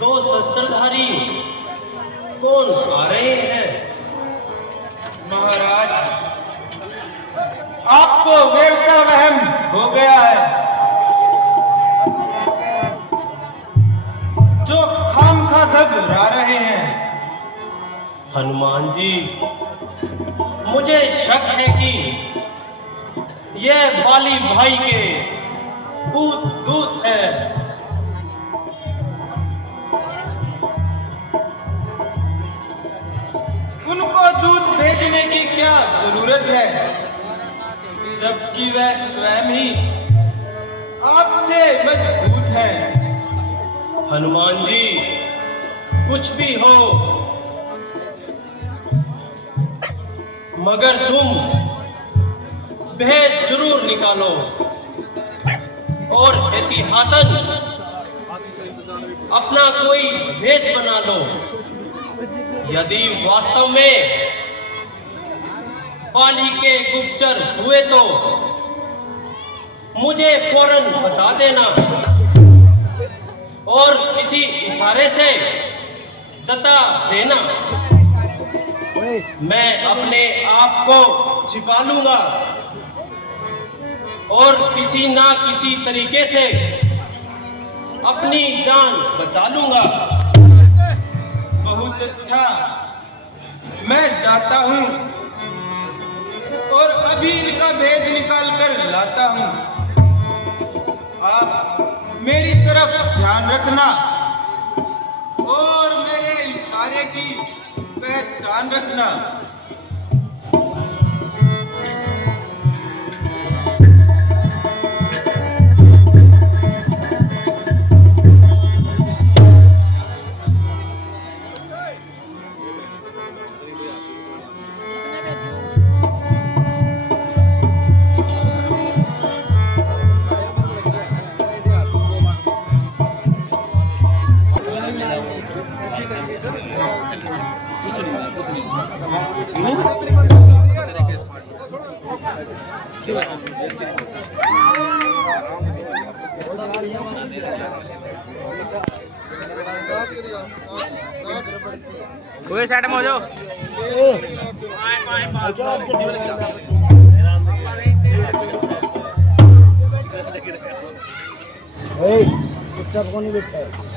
दो शस्त्रधारी कौन आ रहे हैं? महाराज, आपको देवता वहम हो गया है। जो खामखा घबरा रहे हैं। हनुमान जी, मुझे शक है कि यह बाली भाई के पूत दूत है। उनको दूध भेजने की क्या जरूरत है, जबकि वह स्वयं ही आपसे मजबूत है। हनुमान जी, कुछ भी हो, मगर तुम भेद जरूर निकालो और एहतियातन अपना कोई भेद बना लो। यदि वास्तव में बाली के गुप्तचर हुए तो मुझे फौरन बता देना और किसी इशारे से जता देना। मैं अपने आप को छिपा लूंगा और किसी ना किसी तरीके से अपनी जान बचा लूंगा। बहुत अच्छा, मैं जाता हूँ और अभी इनका भेद निकाल कर लाता हूँ। आप मेरी तरफ ध्यान रखना और मेरे इशारे की पहचान रखना। कोई साइड में हो जाओ। चुपचाप कौन नहीं देखता है।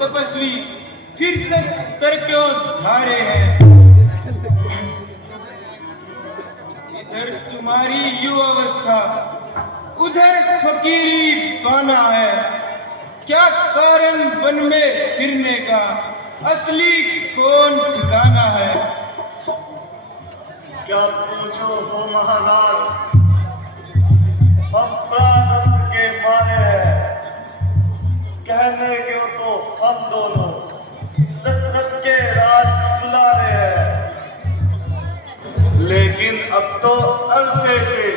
तपस्वी फिर शस्त्र क्यों धारे हैं। इधर तुम्हारी युवावस्था, उधर फकीरी पाना है। क्या कारण वन में फिरने का असली कौन ठिकाना है। क्या पूछो हो महाराज, हम प्रारंभ के मारे हैं। कहने क्यों तो हम दोनों दशरथ के राज दुलारे हैं, लेकिन अब तो अरसे से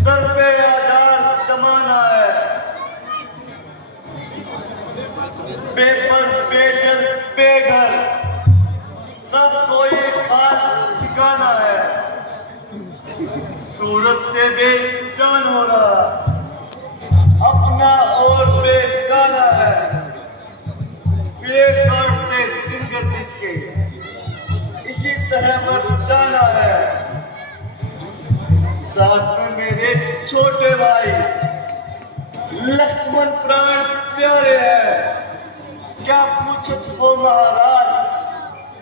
दर पे आजार जमाना है। बेपंच बेजर बेघर न कोई खास ठिकाना है। सूरत से बेजान हो रहा, अपना और बेगाना है। पीड़े काटते दिन गर्दिश के, इसी तरह मर जाना है। साथ में मेरे छोटे भाई लक्ष्मण प्राण प्यारे हैं। क्या पूछत हो महाराज,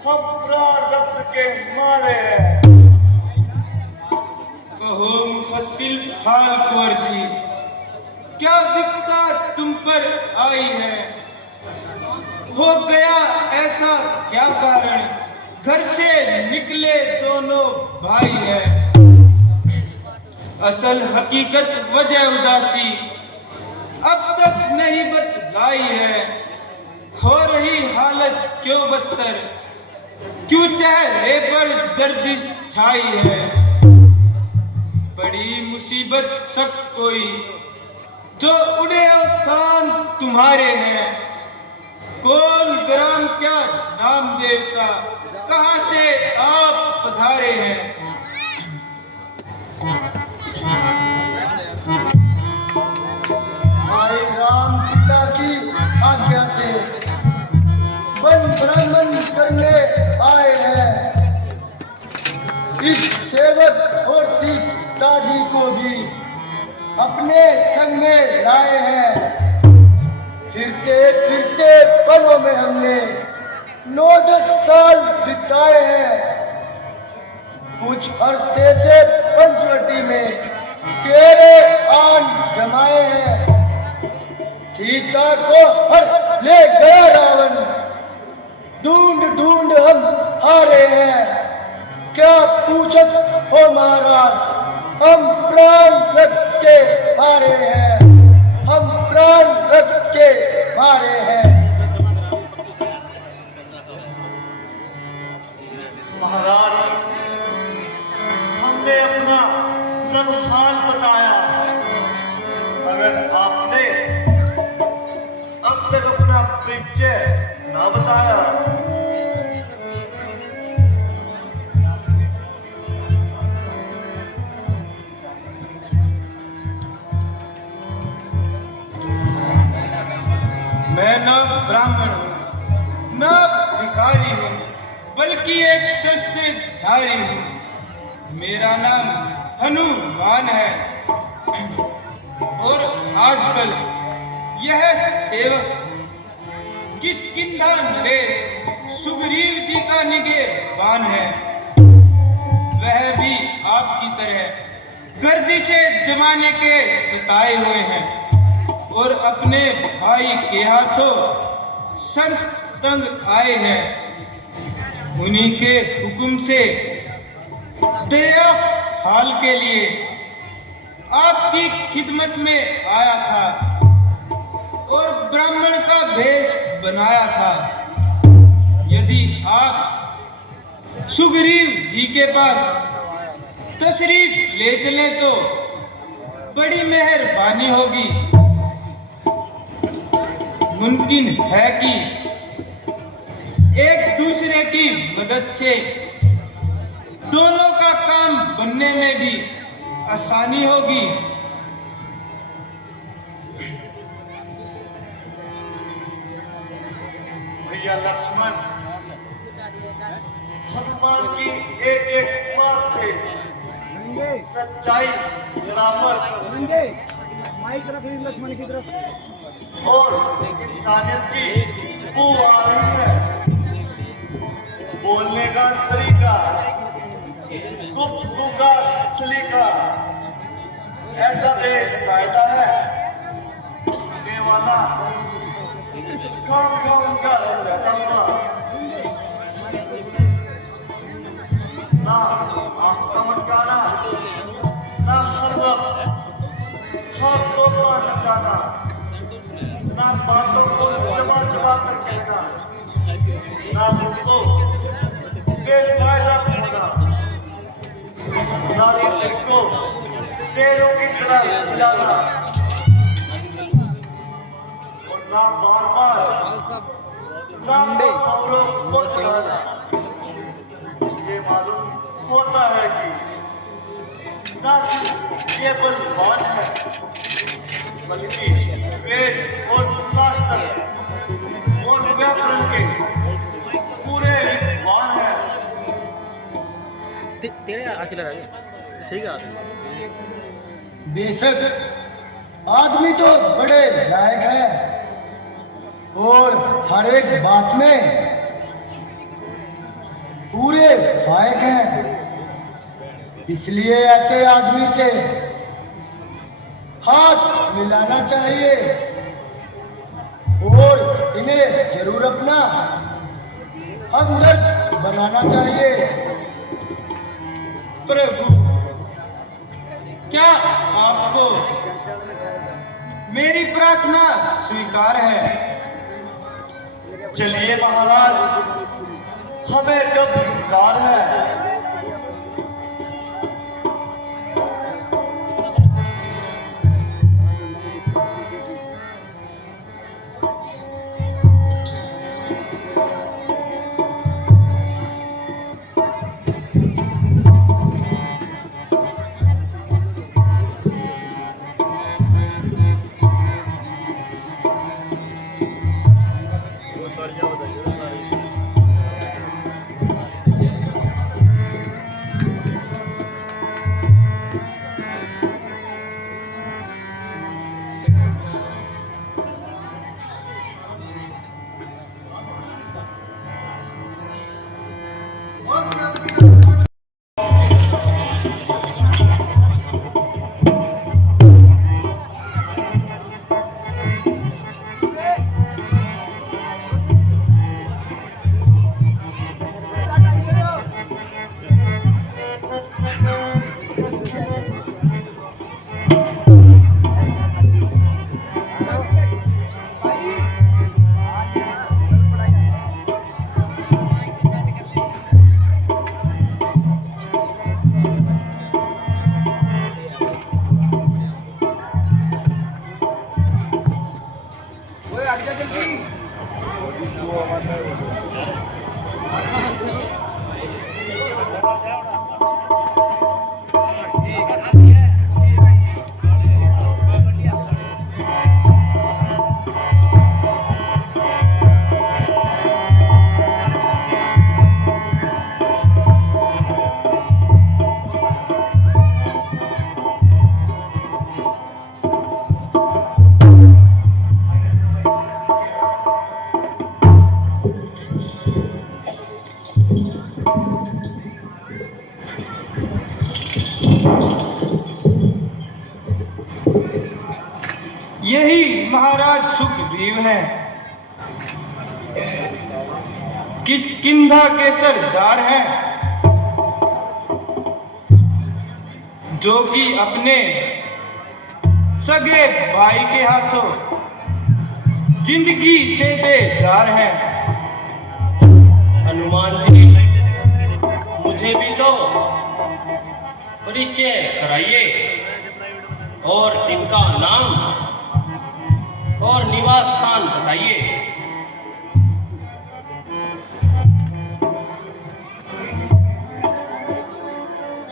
हम प्राण रक्त के मारे हैं। कहो मुफस्सिल हाल कुंवर जी, क्या विपदा तुम पर आई है? हो गया ऐसा क्या कारण, घर से निकले दोनों भाई है। असल हकीकत वजह उदासी अब तक नहीं बतलाई है। हो रही हालत क्यों बदतर, क्यों चेहरे पर जर्दिश छाई है। बड़ी मुसीबत सख्त कोई, जो उड़े अवसान तुम्हारे हैं। कौन ग्राम क्या नाम देवता, कहाँ से आप पधारे हैं। भाई राम पिता की आज्ञा से वन भ्रमण करने आए हैं। इस सेवक और सीता जी को भी अपने संग में लाए हैं। फिरते फिरते वनों में हमने 9-10 साल बिताए हैं। कुछ अरसे से पंचवटी में तेरे आन जमाए हैं। सीता को हर ले गया रावण, ढूंढ ढूंढ हम हारे हैं। क्या पूछत हो महाराज, हम प्राण रख के हारे हैं। हम प्राण रख के हारे हैं। महाराज, हमने अपना सब हाल बताया, मगर आपने अब तक अपना परिचय ना बताया। मैं न ब्राह्मण हूँ, न भिखारी हूँ, बल्कि एक शस्त्रधारी हूँ। मेरा नाम हनुमान है। और आजकल यह सेवक किष्किंधा नरेश सुग्रीव जी का निगहबान है। वह भी आपकी तरह गर्दिशे जमाने के सताए हुए हैं और अपने भाई के हाथों संत तंग आए हैं। उन्हीं के हुक्म से दया हाल के लिए आपकी खिदमत में आया था और ब्राह्मण का भेष बनाया था। यदि आप सुग्रीव जी के पास तशरीफ ले चलें तो बड़ी मेहरबानी होगी। मुमकिन है कि एक दूसरे की मदद से दोनों का काम बनने में भी आसानी होगी। भैया लक्ष्मण, हनुमान की एक एक बात से सच्चाई, शराफत लक्ष्मण की तरफ और इंसानियत की वो आ रही है। बोलने का तरीका, गुफ्तगू का सलीका ऐसा बेकायदा है। सुनने वाला काम उनका रहता हुआ ना आंख का मटकाना, ना हर वक्त हाथों का नचाना, ना बातों को चबा चबा कर कहना, ना मुझको बेफायदा होना, ना किसी को तेरों की तरह हिलाना और ना बार बार ना औरों को जगाना। इससे मालूम होता है कि ना सिर्फ केवल वाण है, बल्कि वेद और शास्त्र और व्याकरण के पूरे विद्वान है। तेरे आके लगा के ठीक है। बेशक आदमी तो बड़े लायक है और हर एक बात में पूरे फायक हैं, इसलिए ऐसे आदमी से हाथ मिलाना चाहिए और इन्हें जरूर अपना हमदर्द बनाना चाहिए। प्रभु, क्या आपको मेरी प्रार्थना स्वीकार है? चलिए महाराज, हमें कब इंकार है। यही महाराज सुखदेव हैं, किष्किंधा के सरदार हैं, जो कि अपने सगे भाई के हाथों जिंदगी से बेजार हैं। हनुमान जी, मुझे भी तो परिचय कराइए और इनका नाम और निवास स्थान बताइए।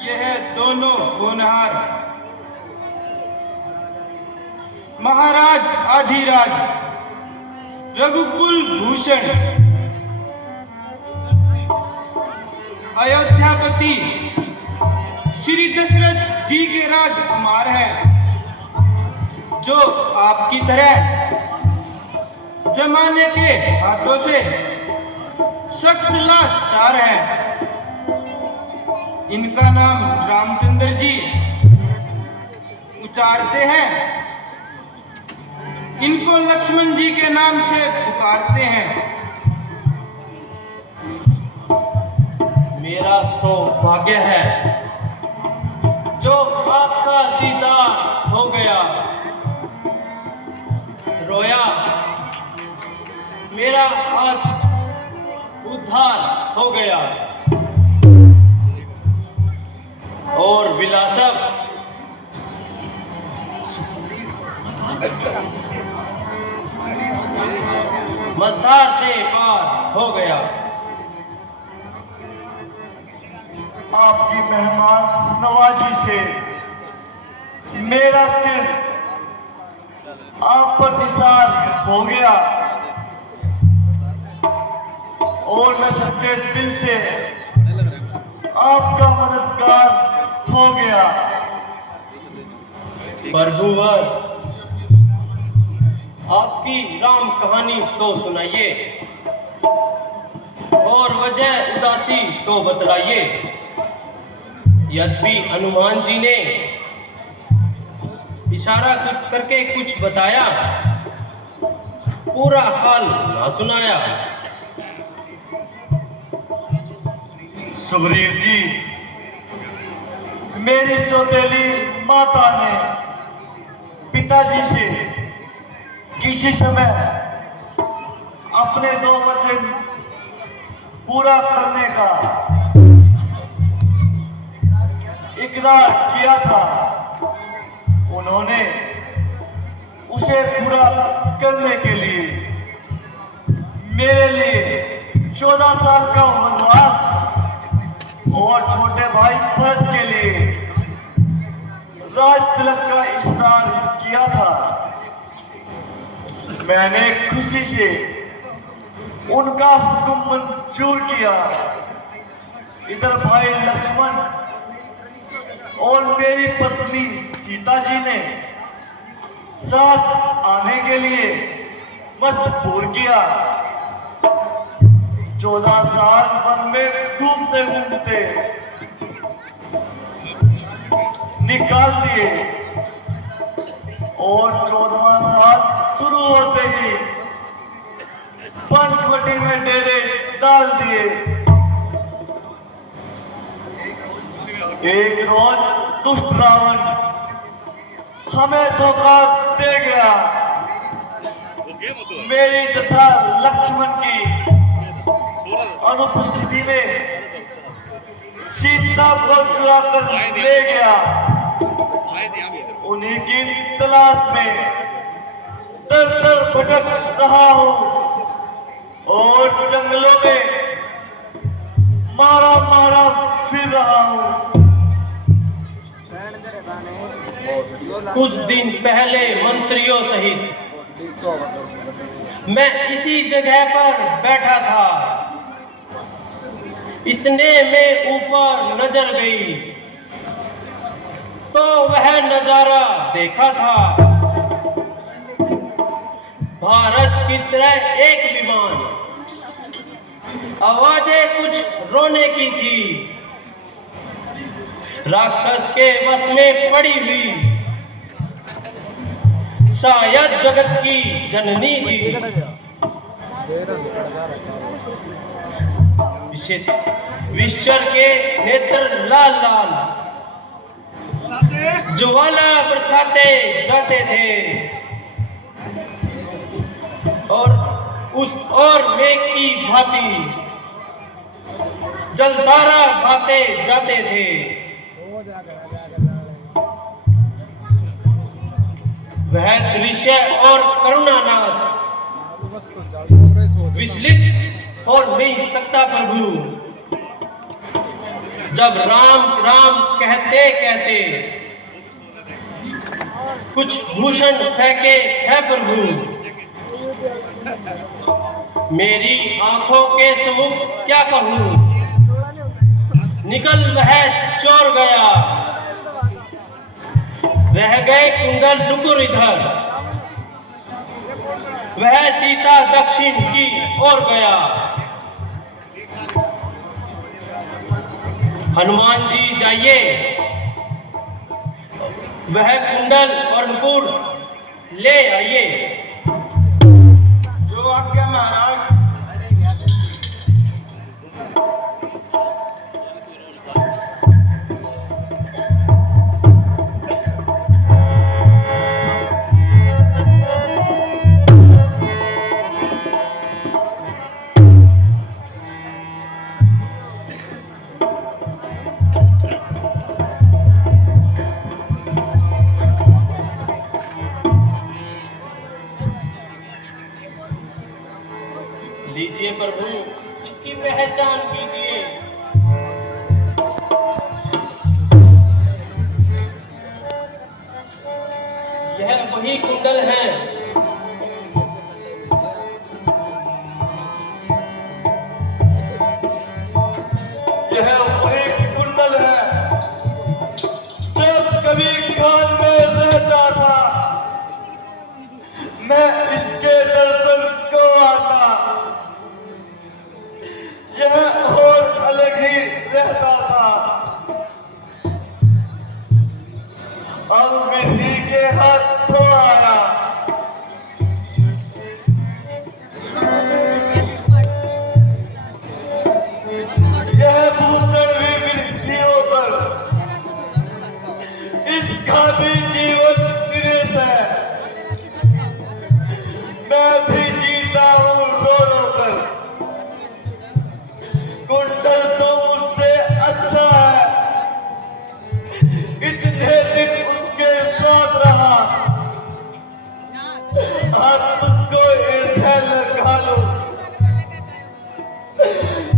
यह दोनों होनहार महाराज आधिराज रघुकुल भूषण अयोध्यापति श्री दशरथ जी के राजकुमार हैं, जो आपकी तरह जमाने के हाथों से सख्त लाचार हैं। इनका नाम रामचंद्र जी उच्चारते हैं, इनको लक्ष्मण जी के नाम से पुकारते हैं। मेरा सौभाग्य है जो आपका दीदार हो गया। रोया मेरा आज उद्धार हो गया और विलासव मझधार से पार हो गया। आपकी मेहमान नवाजी से मेरा सिर आप पर निशान हो गया और मैं सच्चे दिल से आपका मददगार हो गया। प्रभुवर, आपकी राम कहानी तो सुनाइए और वजह उदासी तो बतलाइए। यद्यपि हनुमान जी ने इशारा करके कुछ बताया, पूरा हाल ना सुनाया। सुग्रीव जी, मेरी सौतेली माता ने पिताजी से किसी समय अपने 2 वचन पूरा करने का इकरार किया था। उन्होंने उसे पूरा करने के लिए मेरे लिए 14 साल का वनवास और छोटे भाई भरत के लिए राज तिलक का स्नान किया था। मैंने खुशी से उनका हुक्म मंजूर किया। इधर भाई लक्ष्मण और मेरी पत्नी सीता जी ने साथ आने के लिए मजबूर किया। 14 साल वन में घूमते घूमते निकाल दिए और 14वां साल शुरू होते ही पंचवटी में डेरे डाल दिए। एक रोज दुष्ट रावण हमें धोखा दे गया। मेरी तथा लक्ष्मण की अनुपस्थिति में सीता को चुरा कर ले गया। उन्हीं की तलाश में दर दर भटक रहा हूं और जंगलों में मारा मारा फिर रहा हूं। कुछ दिन पहले मंत्रियों सहित मैं इसी जगह पर बैठा था। इतने में ऊपर नजर गई तो वह नजारा देखा था। भारत की तरह एक विमान, आवाजें कुछ रोने की थी। राक्षस के वश में पड़ी हुई, शायद जगत की जननी थी। विश्वर के नेत्र लाल लाल ज्वाला बरसाते जाते थे और उस और मेघ की भांति जलधारा बहाते जाते थे। वह दृश्य और करुणानाथ विचलित हो नहीं सकता प्रभु। जब राम राम कहते कहते कुछ भूषण फेंके है प्रभु, मेरी आंखों के सम्मुख क्या कहूं। निकल वह चोर गया, रह गए कुंडल नुकुर इधर। वह सीता दक्षिण की ओर गया। हनुमान जी जाइए, वह कुंडल और नुपुर ले आइए। जो आज्ञा महाराज। लीजिए प्रभु, इसकी पहचान कीजिए। अब विधि के हाथों आया। यह भूषण भी विधियों पर, इसका भी जीवन निरेश है। मैं भी जीता हूँ रो रो कर। कुंडल तो मुझसे अच्छा है, इतने दिन उसके साथ रहा। आज तुझको ईर्ष्या लगा लो,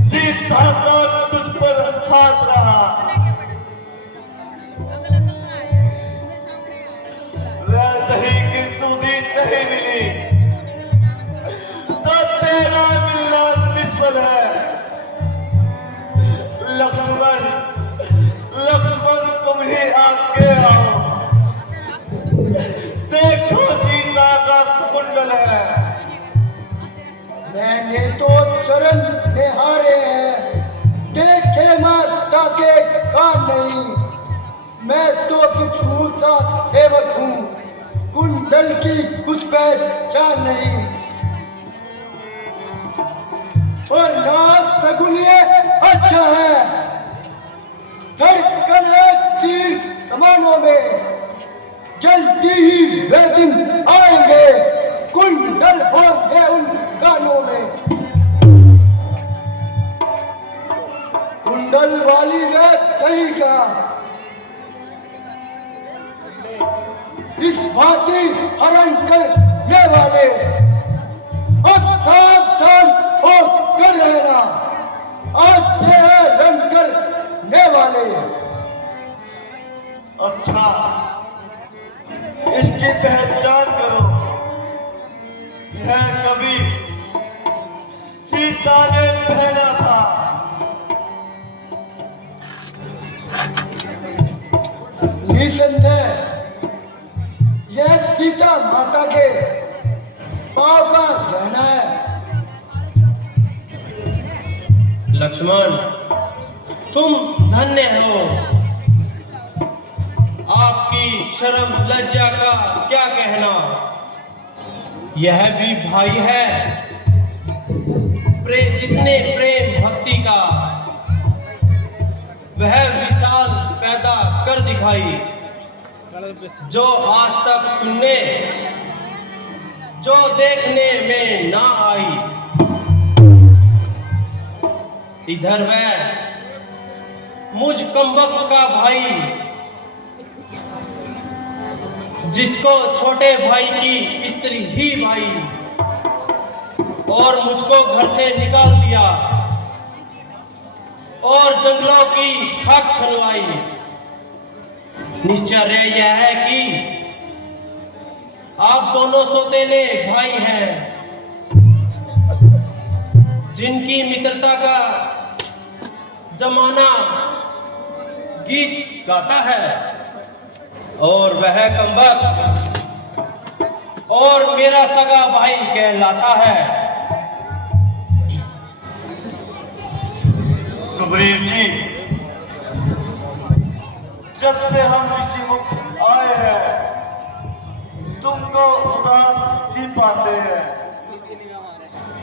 सीता का तुझ पर हाथ रहा। वह दही की सूदी नहीं मिली तो तेरा मिलना निष्फल है। लक्ष्मण लक्ष्मण तुम ही आगे आओ, देखो सीता का कुंडल है। मैंने तो चरण निहारे हैं, देखे माता के कान नहीं। मैं तो भिक्षु सा सेवक हूँ, कुंडल की कुछ पहचान नहीं। और नाथ सगुनिये अच्छा है, धड़कन है तीर कमानों में। जल्दी ही वे दिन आएंगे, कुंडल होंगे उन कानों में। कुंडल वाली वे कहेगा, इस भांति हरण करने वाले अब सावधान होकर रहना। आते हैं रन करने वाले। अच्छा, इसकी पहचान करो। यह कभी सीता ने पहना था। निसंदेह यह सीता माता के पांव का गहना है। लक्ष्मण, तुम धन्य हो। आपकी शर्म लज्जा का क्या कहना। यह भी भाई है जिसने प्रेम भक्ति का वह विशाल पैदा कर दिखाई, जो आज तक सुनने जो देखने में ना आई। इधर वह मुझ कमबख्त का भाई, जिसको छोटे भाई की स्त्री ही भाई और मुझको घर से निकाल दिया और जंगलों की खाक छलवाई। निश्चय यह है कि आप दोनों सौतेले भाई हैं, जिनकी मित्रता का जमाना गीत गाता है और वह कमबख्त और मेरा सगा भाई कहलाता है। सुग्रीव जी, जब से हम ऋषिमुख आए हैं तुमको उदास ही पाते हैं।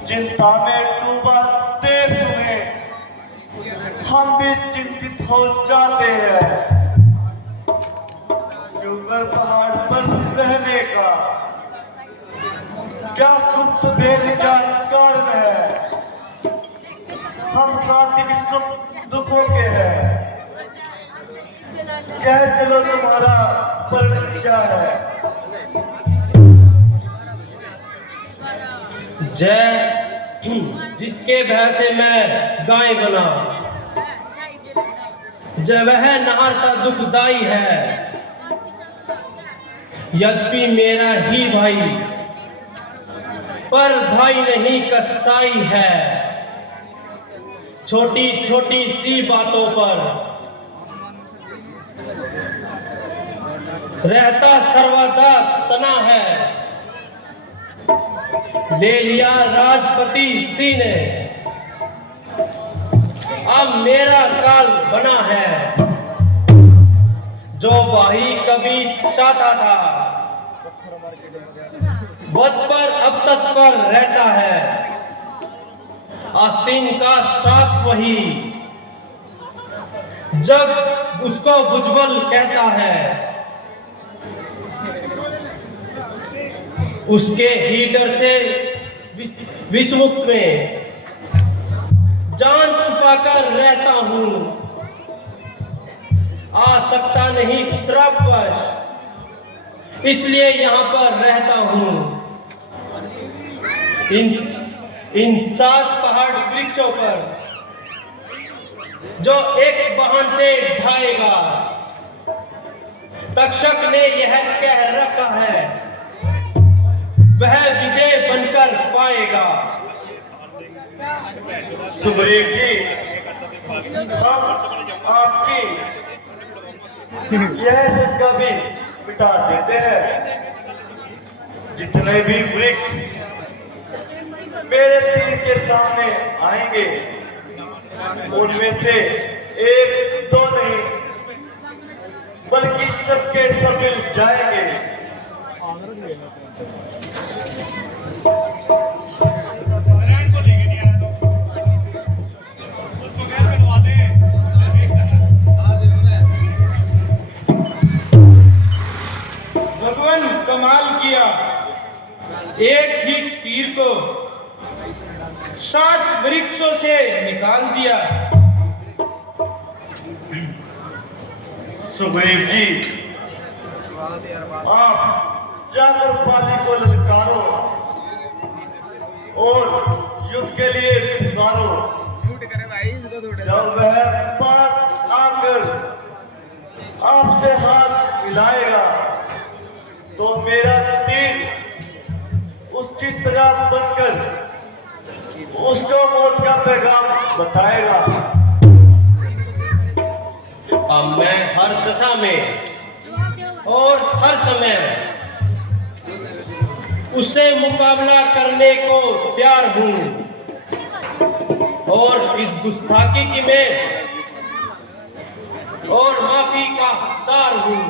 चिंता में डूबा देख तुम्हें हम भी चिंतित हो जाते हैं। ऊपर पहाड़ पर रहने का क्या गुप्त भेद का कारण है। हम साथी भी सुख दुखों के हैं। कह चलो तुम्हारा परिणय क्या है। जय जिसके भय से मैं गाय बना, जय वह नहर सा दुखदाई है। यद्यपि मेरा ही भाई पर भाई नहीं कसाई है। छोटी छोटी सी बातों पर रहता सर्वदा तना है। ले लिया राजपति सी ने, अब मेरा काल बना है। जो भाई कभी चाहता था, वक्त पर अब तत्पर रहता है। आस्तीन का साथ वही, जग उसको भुजबल कहता है। उसके हीटर से विस्मुख में जान छुपाकर रहता हूं। आ सकता नहीं श्रापवश, इसलिए यहां पर रहता हूं। इन 7 पहाड़ वृक्षों पर जो एक वाहन से ढाएगा, तक्षक ने यह कह रखा है, वह विजय बनकर पाएगा। सुग्रीव जी, हम आपकी यह सदका भी मिटा देते हैं। जितने भी वृक्ष मेरे तीर के सामने आएंगे, उनमें से 1-2 नहीं, बल्कि सबके सब मिल जाएंगे। भगवान कमाल किया, एक ही तीर को 7 वृक्षों से निकाल दिया। सुग्रीव जी, आप जाकर पाली को ललकारो और युद्ध के लिए पुकारो। जब वह पास आकर आपसे हाथ मिलाएगा, तो मेरा तीर उसकी तरह बनकर उसको मौत का पैगाम बताएगा। अब मैं हर दशा में और हर समय उससे मुकाबला करने को तैयार हूं, और इस गुस्ताखी की मैं और माफी का हकदार हूं।